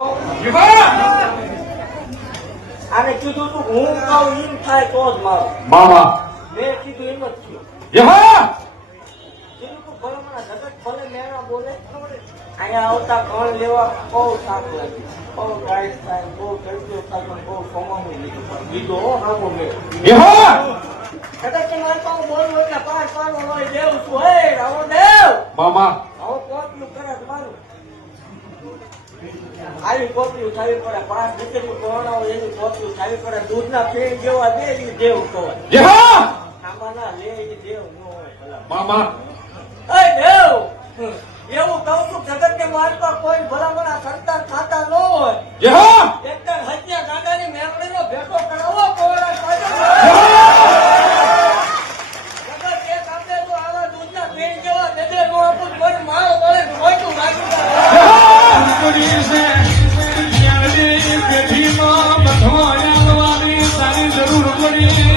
આને કીધું તું હું કહું એમ થાય તો જ મારું મામા મેં કીધું એમ જ થયું. યહા કીધું તું ભલે મને જગત ભલે મેળા બોલે અહીંયા આવતા ઘર લેવા બહુ સારું લાગ્યું. બહુ ગાઈડ થાય, બહુ ગરબીઓ થાય, પણ બહુ કમાવું લીધું. પણ લીધો હો હાવો મેં. યહા કદાચ તમે આ તો બોલવું એટલે પાંચ પાડો હોય દેવ છું. હે રાવણ દેવ મામા આવો કોટલું કરે તમારું આવી કોટલું થવી પડે. 5 લીટરનું કોણા હોય એની કોટલું થવી પડે. દૂધના ફેન જેવા દે એ દેવ કહેવાય. યહા આમાં ના લે એ દેવ ન હોય ભલા. મામા એ દેવ એવું કહું છું જગત ને મારતા કોઈ ભલામણા સંતાન ખાતા ન હોય. યહા એકદમ હત્યા દાદાની મેમણીનો ભેટો કરાવો કોરા જગત એક આપે તો આવા દૂધના ફેન જેવા દે નો આપું કોઈ મારો વળે ખોટું લાગી પેઢીમાં બધો આવવાની તારી જરૂર પડી